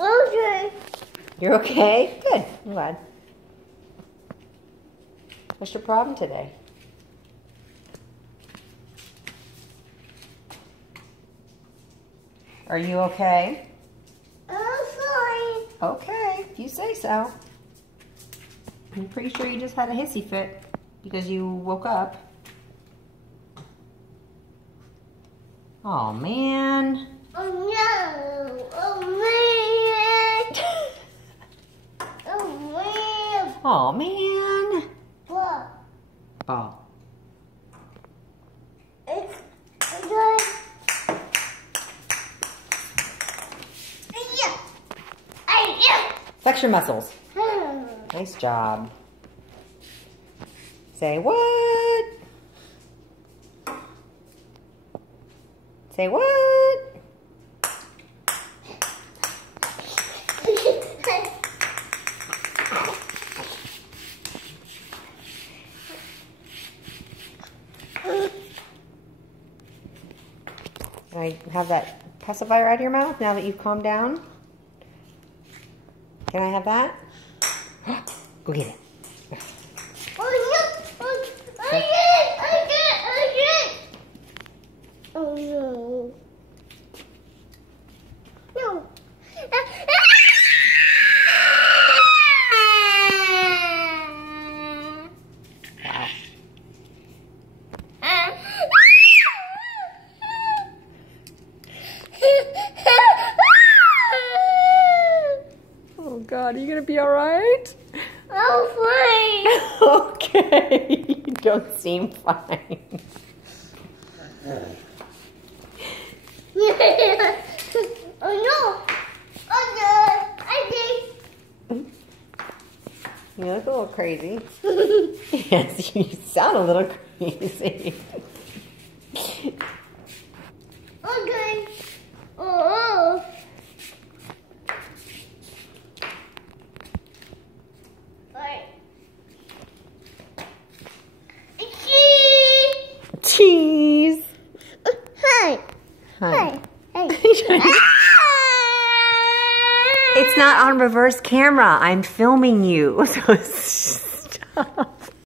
Okay. You're okay? Good. I'm glad. What's your problem today? Are you okay? I'm sorry. Okay, if you say so. I'm pretty sure you just had a hissy fit because you woke up. Oh man. Oh no. Oh man. Oh man. Oh man. What? Oh. It's good. Yeah. Flex your muscles. Nice job. Say what? Say what? Can I have that pacifier out of your mouth now that you've calmed down? Can I have that? Go get it. Oh no. No. Wow. Oh God, are you gonna be all right? I'm fine. Okay, you don't seem fine. Oh no! Oh no! I think. You look a little crazy. Yes, you sound a little crazy. Okay. Oh. Alright. Cheese. Hi. Hi. Hey. It's not on reverse camera. I'm filming you. So stop.